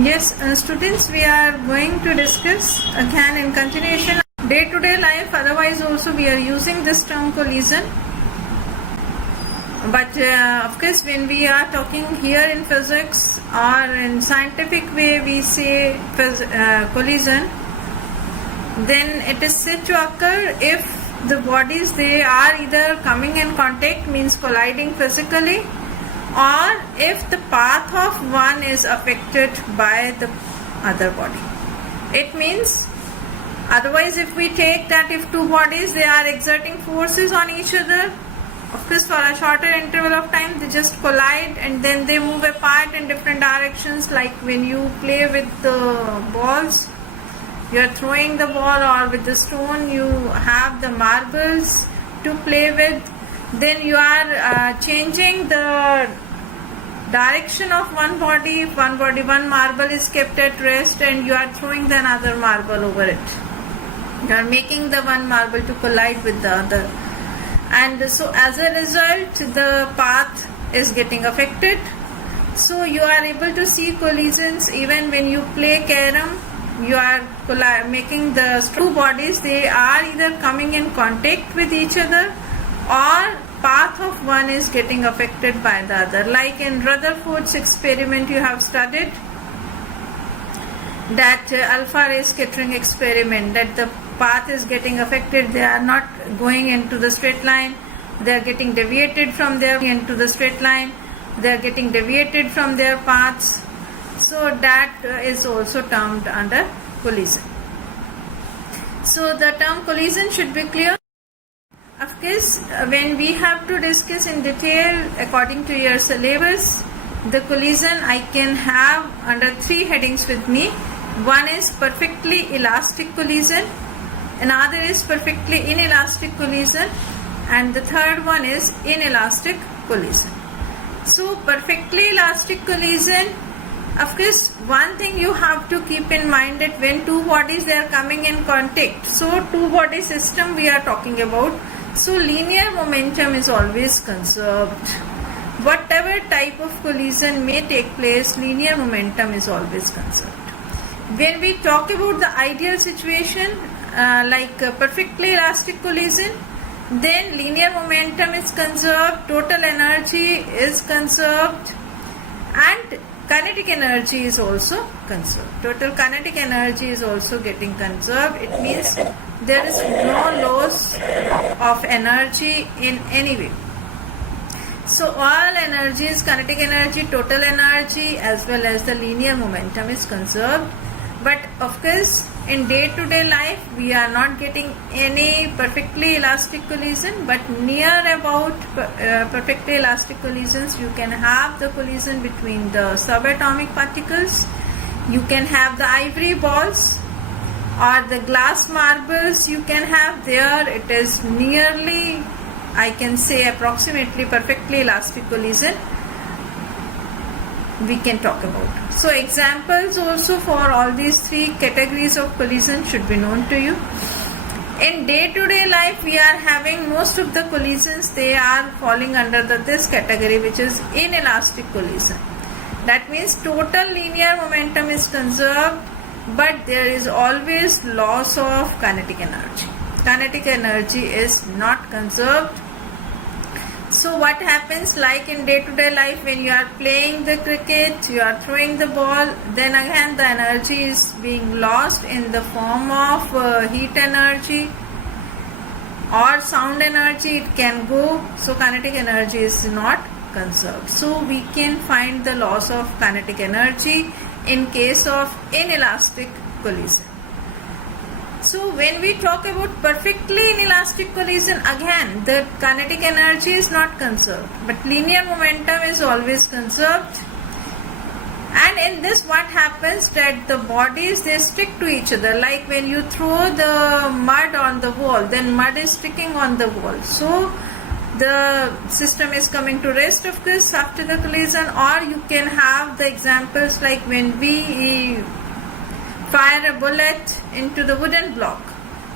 Yes, students, we are going to discuss again in continuation day-to-day life. Otherwise, also we are using this term collision. But of course, when we are talking here in physics or in scientific way, we say collision. Then it is said to occur if the bodies, they are either coming in contact, means colliding physically, or if the path of one is affected by the other body. It means, otherwise if we take that if two bodies, they are exerting forces on each other, of course for a shorter interval of time they just collide and then they move apart in different directions. Like when you play with the balls, you are throwing the ball, or with the stone you have the marbles to play with, then you are changing the direction of one body. One marble is kept at rest and you are throwing the another marble over it. You are making the one marble to collide with the other, and so as a result the path is getting affected. So you are able to see collisions even when you play carom. You are making the two bodies, they are either coming in contact with each other, or path of one is getting affected by the other. Like in Rutherford's experiment you have studied, that alpha ray scattering experiment, that the path is getting affected. They are not going into the straight line, they are getting deviated from their into the straight line, they are getting deviated from their paths. So that is also termed under collision. So the term collision should be clear. Of course, when we have to discuss in detail according to your syllabus, the collision I can have under three headings with me. One is perfectly elastic collision, another is perfectly inelastic collision, and the third one is inelastic collision. So perfectly elastic collision, of course, one thing you have to keep in mind, that when two bodies they are coming in contact, so two body system we are talking about, so linear momentum is always conserved. Whatever type of collision may take place, linear momentum is always conserved. When we talk about the ideal situation, like perfectly elastic collision, then linear momentum is conserved, total energy is conserved, and kinetic energy is also conserved. Total kinetic energy is also getting conserved. It means there is no loss of energy in any way. So all energies, kinetic energy, total energy, as well as the linear momentum is conserved. But of course, in day-to-day life, we are not getting any perfectly elastic collision, but near about perfectly elastic collisions, you can have the collision between the subatomic particles, you can have the ivory balls, or the glass marbles you can have there. It is nearly, I can say approximately perfectly elastic collision we can talk about. So examples also for all these three categories of collision should be known to you. In day-to-day life, we are having most of the collisions, they are falling under this category, which is inelastic collision. That means total linear momentum is conserved, but there is always loss of kinetic energy. Kinetic energy is not conserved. So what happens, like in day-to-day life, when you are playing the cricket, you are throwing the ball, then again the energy is being lost in the form of heat energy or sound energy, it can go. So kinetic energy is not conserved. So we can find the loss of kinetic energy in case of inelastic collision. So when we talk about perfectly inelastic collision, again the kinetic energy is not conserved, but linear momentum is always conserved. And in this what happens, that the bodies they stick to each other. Like when you throw the mud on the wall, then mud is sticking on the wall. So the system is coming to rest, of course, after the collision. Or you can have the examples like when we fire a bullet into the wooden block,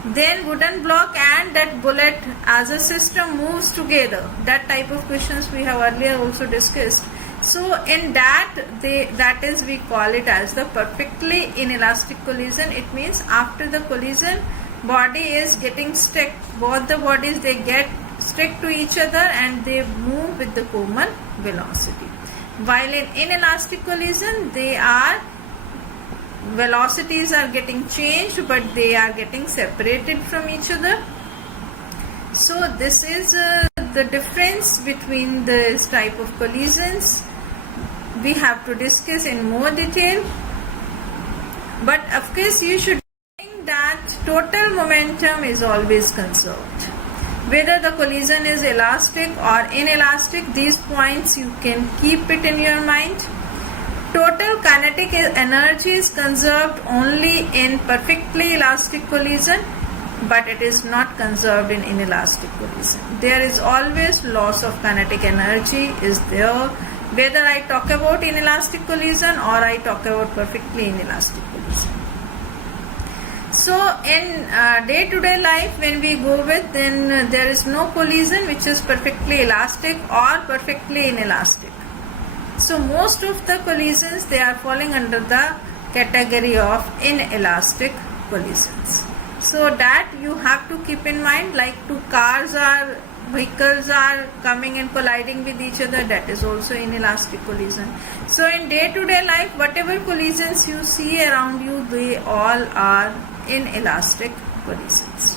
then wooden block and that bullet as a system moves together. That type of questions we have earlier also discussed. So in that is we call it as the perfectly inelastic collision. It means after the collision, body is getting stuck. Both the bodies, they get stuck to each other and they move with the common velocity. While in inelastic collision, velocities are getting changed, but they are getting separated from each other. So this is the difference between this type of collisions. We have to discuss in more detail, but of course you should think that total momentum is always conserved. Whether the collision is elastic or inelastic, these points you can keep it in your mind. Total kinetic energy is conserved only in perfectly elastic collision, but it is not conserved in inelastic collision. There is always loss of kinetic energy is there, whether I talk about inelastic collision or I talk about perfectly inelastic collision. So in day-to-day life, when we go with, then there is no collision which is perfectly elastic or perfectly inelastic. So most of the collisions, they are falling under the category of inelastic collisions. So that you have to keep in mind, like two vehicles are coming and colliding with each other, that is also inelastic collision. So in day-to-day life, whatever collisions you see around you, they all are inelastic collisions.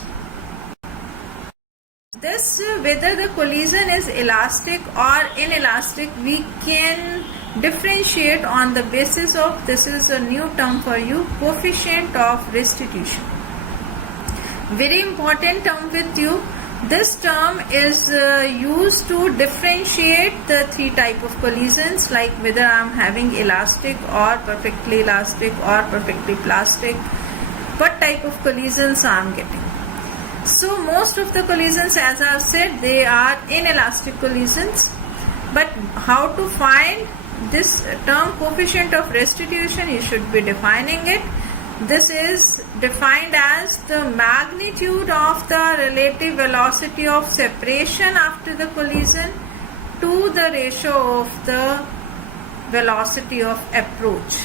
This, whether the collision is elastic or inelastic, we can differentiate on the basis of, this is a new term for you, coefficient of restitution. Very important term with you. This term is used to differentiate the three type of collisions, like whether I am having elastic or perfectly elastic or perfectly plastic, what type of collisions I am getting. So most of the collisions, as I have said, they are inelastic collisions. But how to find this term coefficient of restitution? You should be defining it. This is defined as the magnitude of the relative velocity of separation after the collision to the ratio of the velocity of approach.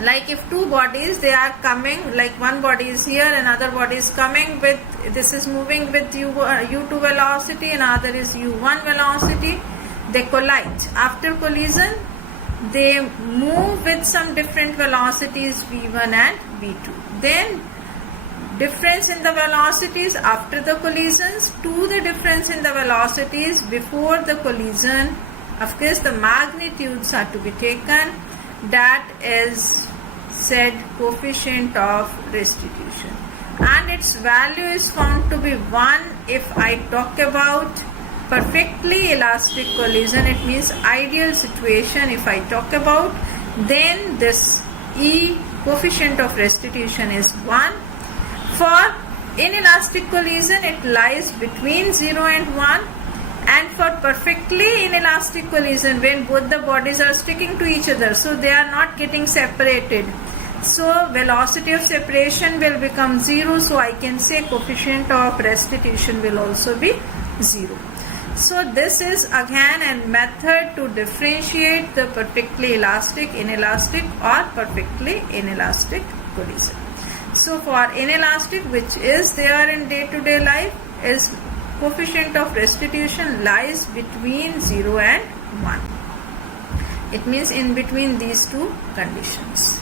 Like if two bodies, they are coming, like one body is here, another body is coming with, this is moving with u2 velocity, another is u1 velocity, they collide. After collision, they move with some different velocities v1 and v2. Then difference in the velocities after the collisions to the difference in the velocities before the collision. Of course, the magnitudes are to be taken. That is said coefficient of restitution, and its value is found to be 1 if I talk about perfectly elastic collision. It means ideal situation if I talk about, then this E coefficient of restitution is 1. For inelastic collision, it lies between 0 and 1. And for perfectly inelastic collision, when both the bodies are sticking to each other, so they are not getting separated, so velocity of separation will become 0. So I can say coefficient of restitution will also be 0. So this is again a method to differentiate the perfectly elastic, inelastic or perfectly inelastic collision. So for inelastic, which is there in day-to-day life, is coefficient of restitution lies between 0 and 1. It means in between these two conditions.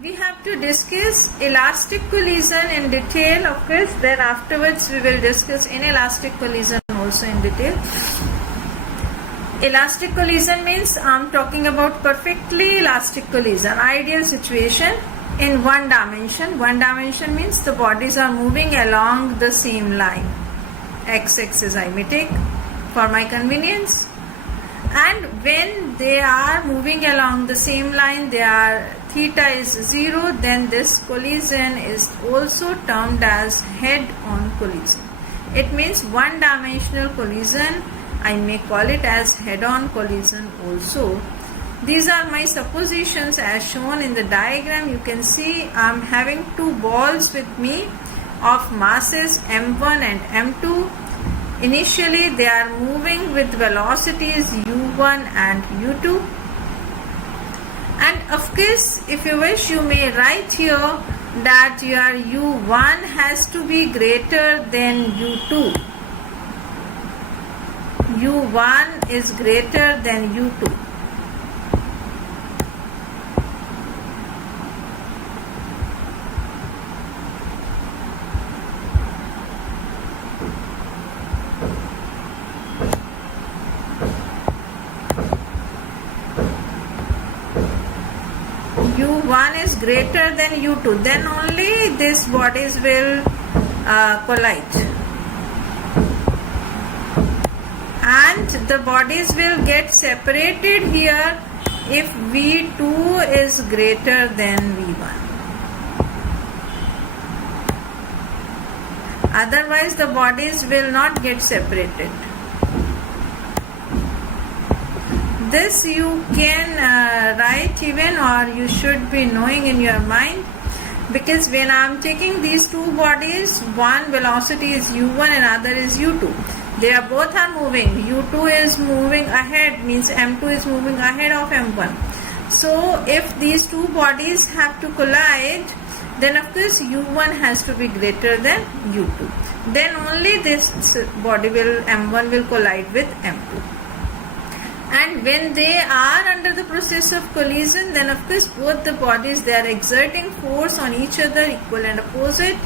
We have to discuss elastic collision in detail, of course. Then afterwards we will discuss inelastic collision also in detail. Elastic collision means I am talking about perfectly elastic collision, ideal situation in one dimension. One dimension means the bodies are moving along the same line. X-axis I may take for my convenience. And when they are moving along the same line, their theta is 0, then this collision is also termed as head-on collision. It means one-dimensional collision. I may call it as head-on collision also. These are my suppositions as shown in the diagram. You can see I am having two balls with me of masses m1 and m2. Initially they are moving with velocities u1 and u2, and of course if you wish you may write here that your u1 has to be greater than u2. u1 is greater than u2. u1 is greater than u2, then only these bodies will collide, and the bodies will get separated here if v2 is greater than v1. Otherwise the bodies will not get separated. This you can write even, or you should be knowing in your mind, because when I am taking these two bodies, one velocity is u1 and other is u2. They are both are moving. u2 is moving ahead, means m2 is moving ahead of m1. So if these two bodies have to collide, then of course u1 has to be greater than u2. Then only this body will, m1 will collide with m2. And when they are under the process of collision, then of course both the bodies, they are exerting force on each other, equal and opposite.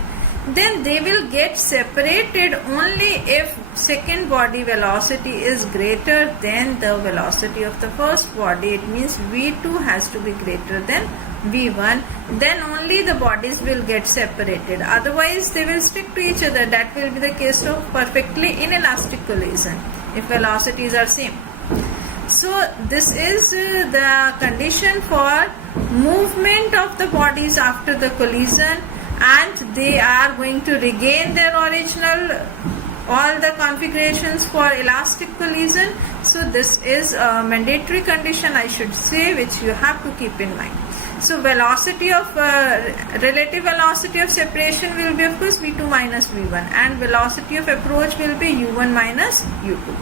Then they will get separated only if second body velocity is greater than the velocity of the first body. It means v2 has to be greater than v1. Then only the bodies will get separated. Otherwise they will stick to each other. That will be the case of perfectly inelastic collision if velocities are same. So this is the condition for movement of the bodies after the collision, and they are going to regain their original all the configurations for elastic collision. So this is a mandatory condition, I should say, which you have to keep in mind. So velocity of relative velocity of separation will be of course v2 minus v1, and velocity of approach will be u1 minus u2.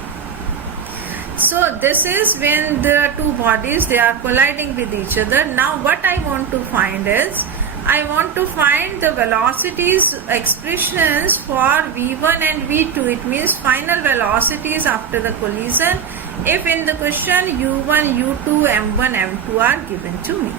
So this is when the two bodies, they are colliding with each other. Now what I want to find is, I want to find the velocities expressions for v1 and v2. It means final velocities after the collision, if in the question u1, u2, m1, m2 are given to me.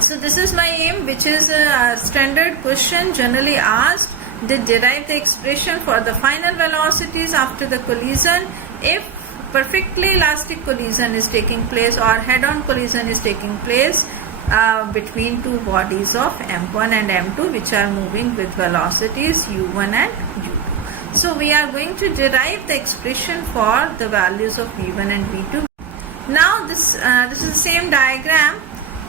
So this is my aim, which is a standard question generally asked. They derive the expression for the final velocities after the collision if perfectly elastic collision is taking place or head-on collision is taking place between two bodies of m1 and m2, which are moving with velocities u1 and u2. So we are going to derive the expression for the values of v1 and v2. Now this is the same diagram,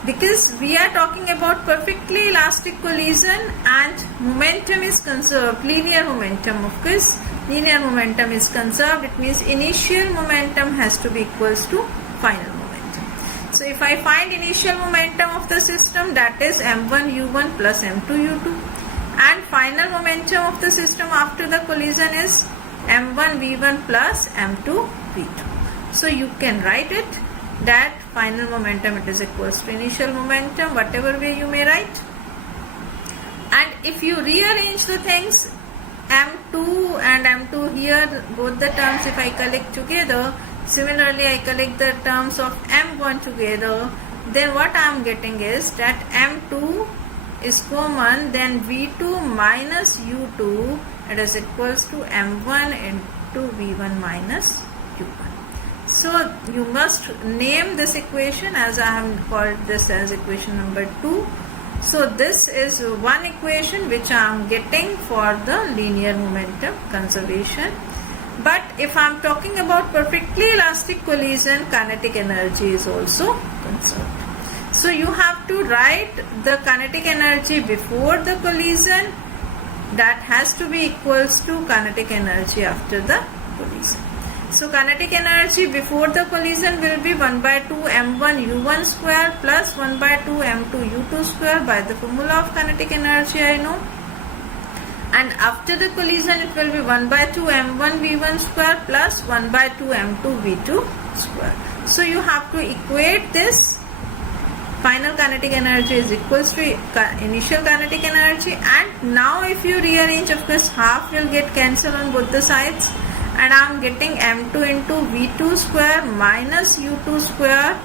because we are talking about perfectly elastic collision and momentum is conserved, linear momentum of course. Linear momentum is conserved. It means initial momentum has to be equals to final momentum. So if I find initial momentum of the system, that is m1 u1 plus m2 u2, and final momentum of the system after the collision is m1 v1 plus m2 v2. So you can write it that final momentum, it is equals to initial momentum, whatever way you may write. And if you rearrange the things, m2 and m2 here, both the terms if I collect together, similarly I collect the terms of m1 together, then what I am getting is that m2 is common, then v2 minus u2, it is equals to m1 into v1 minus u1. So you must name this equation, as I have called this as equation number 2. So this is one equation which I am getting for the linear momentum conservation. But if I am talking about perfectly elastic collision, kinetic energy is also conserved. So you have to write the kinetic energy before the collision, that has to be equals to kinetic energy after the collision. So kinetic energy before the collision will be 1 by 2 m1 u1 square plus 1 by 2 m2 u2 square by the formula of kinetic energy I know. and after the collision it will be 1 by 2 m1 v1 square plus 1 by 2 m2 v2 square. So you have to equate this. Final kinetic energy is equals to initial kinetic energy, and now if you rearrange, of course half will get cancelled on both the sides, and I am getting m2 into v2 square minus u2 square,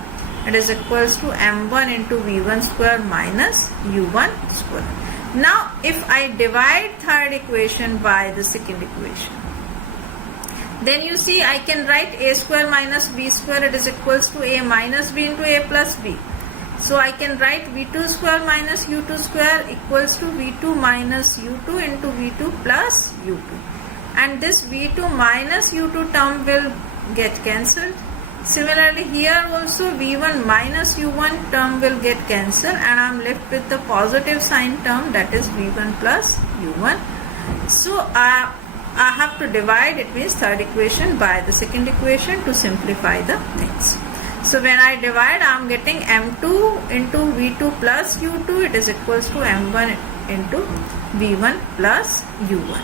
it is equals to m1 into v1 square minus u1 square. Now if I divide third equation by the second equation, then you see I can write a square minus b square, it is equals to a minus b into a plus b. So I can write v2 square minus u2 square equals to v2 minus u2 into v2 plus u2, and this v2 minus u2 term will get cancelled. Similarly here also v1 minus u1 term will get cancelled, and I am left with the positive sign term, that is v1 plus u1. So I have to divide, it means third equation, by the second equation to simplify the things. So when I divide, I am getting m2 into v2 plus u2, it is equals to m1 into v1 plus u1.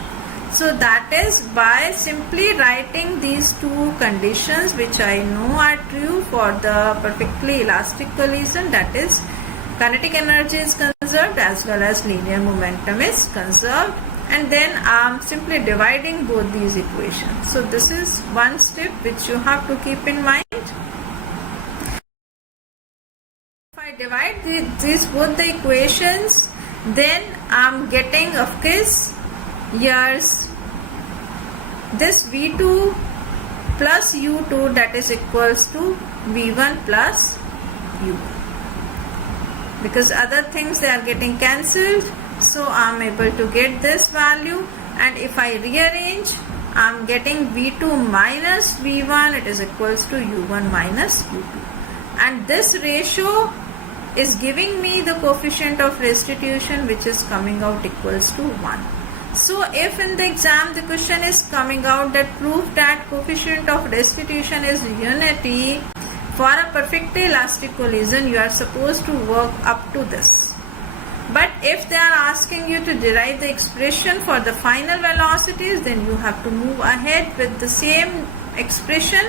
So that is by simply writing these two conditions which I know are true for the perfectly elastic collision, that is kinetic energy is conserved as well as linear momentum is conserved, and then I am simply dividing both these equations. So this is one step which you have to keep in mind. If I divide these both the equations, then I am getting, of course, here's this v2 plus u2, that is equals to v1 plus u1, because other things they are getting cancelled, so I am able to get this value, and if I rearrange, I am getting v2 minus v1, it is equals to u1 minus u2, and this ratio is giving me the coefficient of restitution which is coming out equals to 1. So if in the exam the question is coming out that prove that coefficient of restitution is unity for a perfectly elastic collision, you are supposed to work up to this. But if they are asking you to derive the expression for the final velocities, then you have to move ahead with the same expression,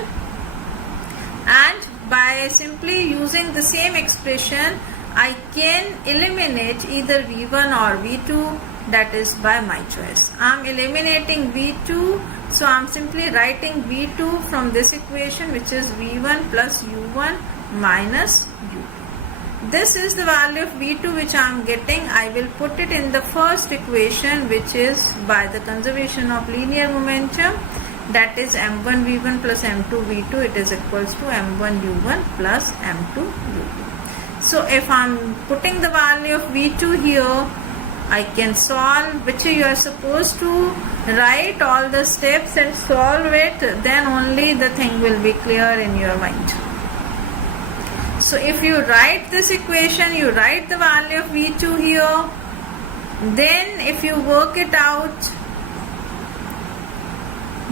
and by simply using the same expression I can eliminate either v1 or v2, that is by my choice. I am eliminating v2, so I am simply writing v2 from this equation, which is v1 plus u1 minus u2. This is the value of v2 which I am getting. I will put it in the first equation, which is by the conservation of linear momentum, that is m1 v1 plus m2 v2, it is equals to m1 u1 plus m2 u2. So if I am putting the value of v2 here, I can solve, which you are supposed to write all the steps and solve it, then only the thing will be clear in your mind. So if you write this equation, you write the value of v2 here, then if you work it out,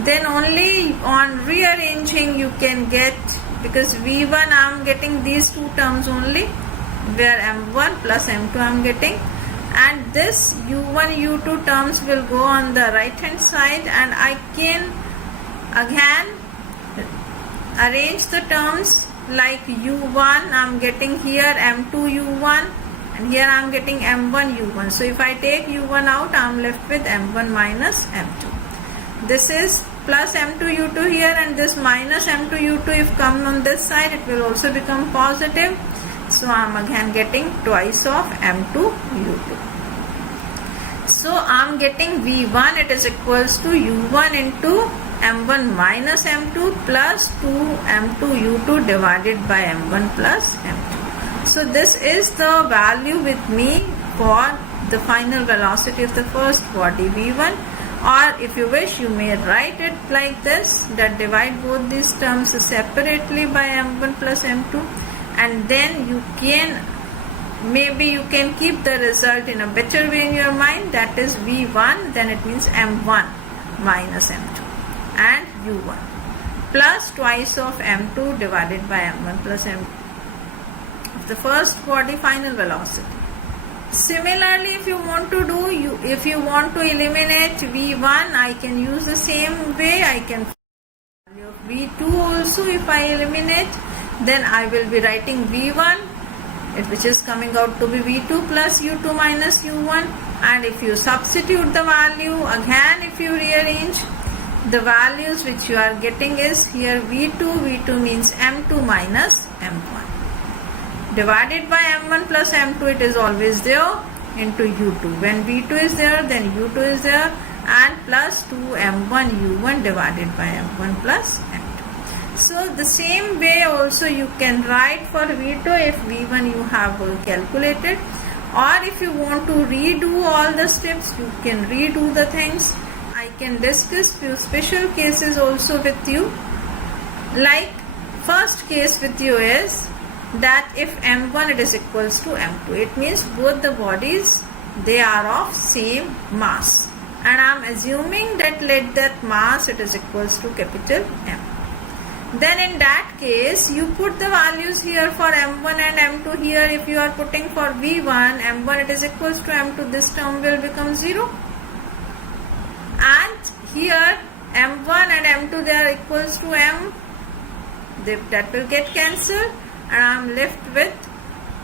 then only on rearranging you can get, because v1 I am getting these two terms only, where m1 plus m2 I am getting, and this u1 u2 terms will go on the right hand side, and I can again arrange the terms like u1 I am getting here m2 u1, and here I am getting m1 u1. So if I take u1 out, I am left with m1 minus m2. This is plus m2 u2 here, and this minus m2 u2 if come on this side, it will also become positive. So I am again getting twice of m2 u2. So I am getting v1, it is equals to u1 into m1 minus m2 plus 2 m2 u2 divided by m1 plus m2. So this is the value with me for the final velocity of the first body v1, or if you wish you may write it like this, that divide both these terms separately by m1 plus m2, and then you can, maybe you can keep the result in a better way in your mind, that is v1, then it means m1 minus m2 and u1 plus twice of m2 divided by m1 plus m2 of the first body final velocity. Similarly, if you want to eliminate V1, I can use the same way. I can value of V2 also. If I eliminate, then I will be writing V1, which is coming out to be V2 plus U2 minus U1. And if you substitute the value, again if you rearrange, the values which you are getting is here V2 means M2 minus M1. Divided by M1 plus M2, it is always there, into U2. When V2 is there, then U2 is there, and plus 2M1 U1 divided by M1 plus M2. So the same way also you can write for V2 if V1 you have calculated, or if you want to redo all the steps, you can redo the things. I can discuss few special cases also with you. Like first case with you is that if M1 it is equals to M2, it means both the bodies, they are of same mass, and I am assuming that let that mass it is equals to capital M. Then in that case you put the values here for M1 and M2. Here if you are putting for V1, M1 it is equals to M2, this term will become 0, and here M1 and M2 they are equals to M, that will get cancelled, and I am left with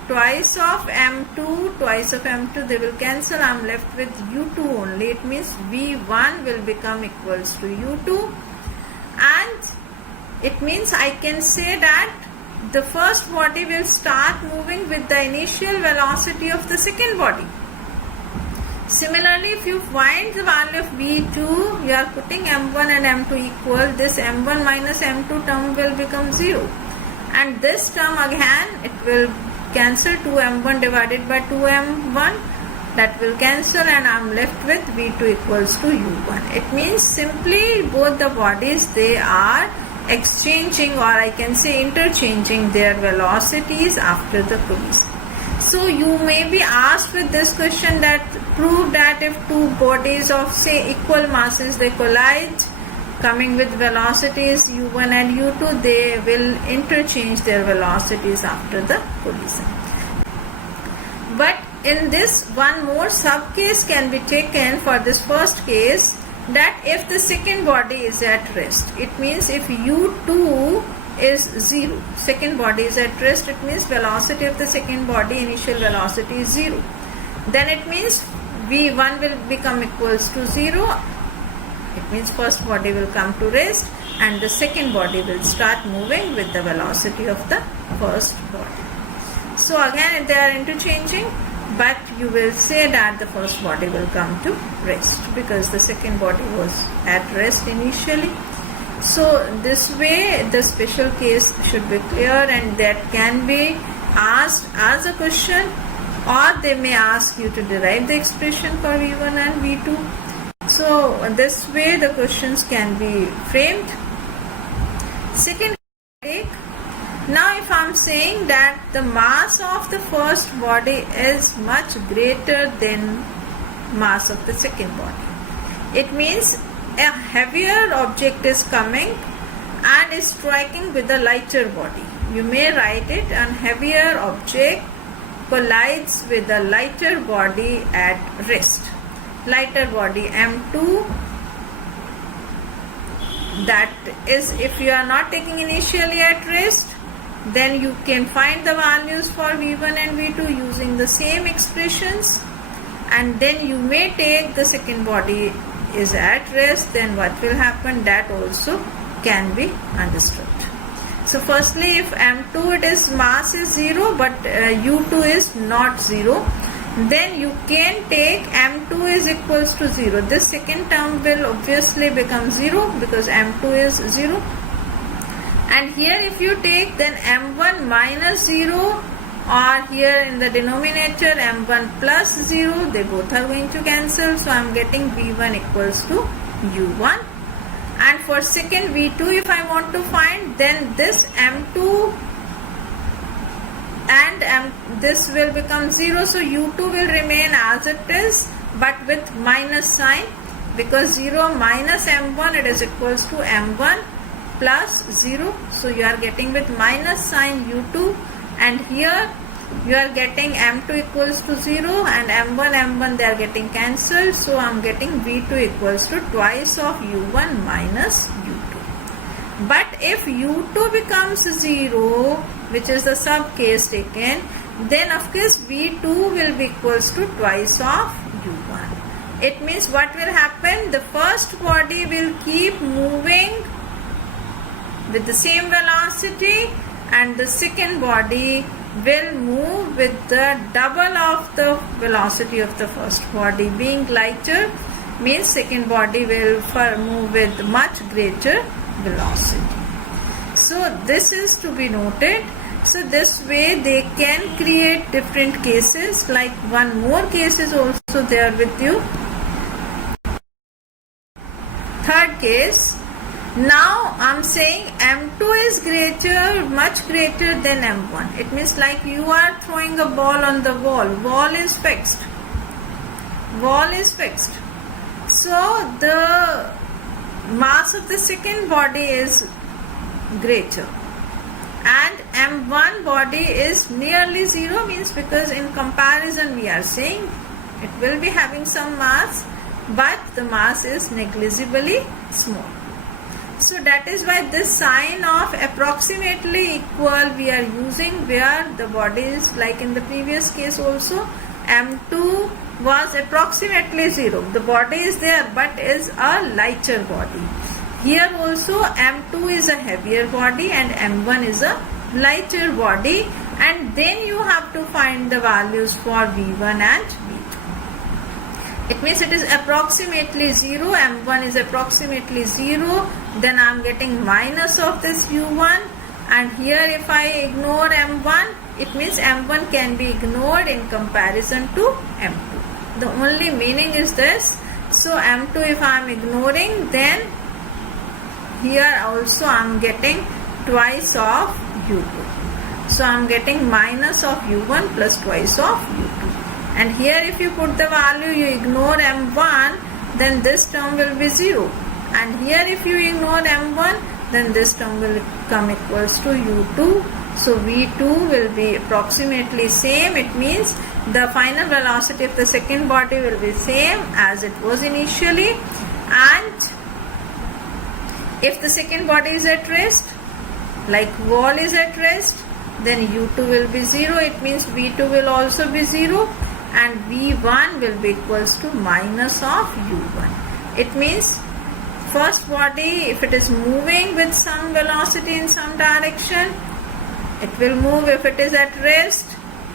twice of M2, they will cancel. I am left with U2 only. It means V1 will become equals to U2, and it means I can say that the first body will start moving with the initial velocity of the second body. Similarly, if you find the value of V2, you are putting M1 and M2 equal, this M1 minus M2 term will become 0. And this term again, it will cancel 2M1 divided by 2M1, that will cancel, and I am left with V2 equals to U1. It means simply both the bodies, they are exchanging, or I can say interchanging their velocities after the collision. So you may be asked with this question that prove that if two bodies of say equal masses they collide, coming with velocities U1 and U2, they will interchange their velocities after the collision. But in this, one more sub case can be taken for this first case, that if the second body is at rest, it means if U2 is 0, second body is at rest, it means velocity of the second body, initial velocity is 0, then it means V1 will become equals to 0. It means first body will come to rest and the second body will start moving with the velocity of the first body. So again they are interchanging, but you will say that the first body will come to rest because the second body was at rest initially. So this way the special case should be clear, and that can be asked as a question, or they may ask you to derive the expression for V1 and V2. So this way the questions can be framed. Second take. Now if I am saying that the mass of the first body is much greater than mass of the second body, it means a heavier object is coming and is striking with a lighter body. You may write it, and heavier object collides with a lighter body at rest. Lighter body M2, that is if you are not taking initially at rest, then you can find the values for V1 and V2 using the same expressions, and then you may take the second body is at rest, then what will happen, that also can be understood. So firstly, if M2 it is mass is 0 but U2 is not 0, then you can take M2 is equals to 0. This second term will obviously become 0 because M2 is 0. And here if you take then M1 minus 0, or here in the denominator M1 plus 0, they both are going to cancel. So I am getting V1 equals to U1. And for second V2 if I want to find, then this M2 and this will become 0. So U2 will remain as it is but with minus sign, because 0 minus M1 it is equals to M1 plus 0. So you are getting with minus sign U2, and here you are getting m2 equals to 0 and m1 they are getting cancelled. So I am getting v2 equals to twice of u1 minus u2. But if u2 becomes 0, which is the sub case taken, then of course v2 will be equals to twice of u1. It means what will happen? The first body will keep moving with the same velocity and the second body will move with the double of the velocity of the first body. Being lighter means second body will move with much greater velocity. So this is to be noted. So this way they can create different cases. Like one more case is also there with you. Third case. Now I'm saying m2 is much greater than m1. It means like you are throwing a ball on the wall. Wall is fixed. So the mass of the second body is greater. And m1 body is nearly 0, means because in comparison we are saying it will be having some mass, but the mass is negligibly small. So that is why this sign of approximately equal we are using, where the body is like in the previous case also, m2 was approximately 0. The body is there but is a lighter body. Here also m2 is a heavier body and m1 is a lighter body, and then you have to find the values for v1 and v2. It means it is approximately 0, m1 is approximately 0, then I am getting minus of this u1, and here if I ignore m1, it means m1 can be ignored in comparison to m2. The only meaning is this. So m2 if I am ignoring, then here also I am getting twice of u2. So I am getting minus of u1 plus twice of u2. And here if you put the value, you ignore m1, then this term will be 0. And here if you ignore m1, then this term will come equals to u2. So v2 will be approximately same. It means the final velocity of the second body will be same as it was initially. And if the second body is at rest, like wall is at rest, then u2 will be 0. It means v2 will also be 0. And v1 will be equals to minus of u1. It means first body, if it is moving with some velocity in some direction, it will move. If it is at rest,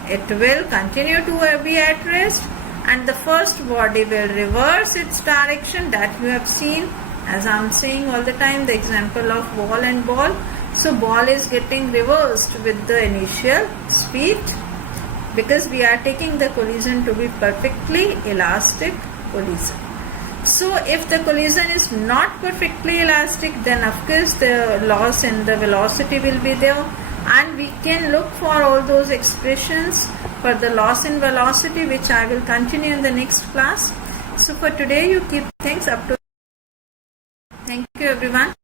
it will continue to be at rest, and the first body will reverse its direction. That you have seen, as I am saying all the time, the example of ball and ball. So ball is getting reversed with the initial speed, because we are taking the collision to be perfectly elastic collision. So if the collision is not perfectly elastic, then of course the loss in the velocity will be there, and we can look for all those expressions for the loss in velocity, which I will continue in the next class. So for today you keep things up to. Thank you everyone.